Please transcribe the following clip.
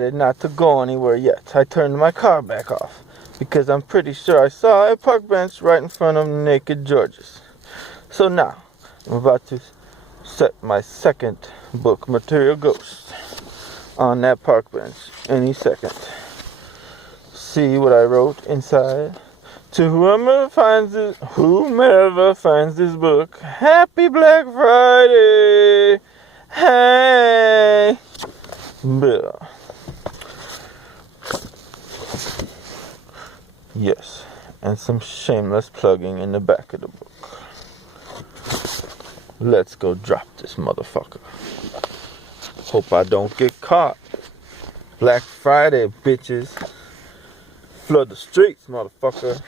Not to go anywhere yet. I turned my car back off because I'm pretty sure I saw a park bench right in front of Naked George's. So now I'm about to set my second book, Material Ghost, on that park bench any second. See what I wrote inside. To whomever finds this book, Happy Black Friday. Hey, Bill. Yes, and some shameless plugging in the back of the book. Let's go drop this motherfucker. Hope I don't get caught. Black Friday, bitches. Flood the streets, motherfucker.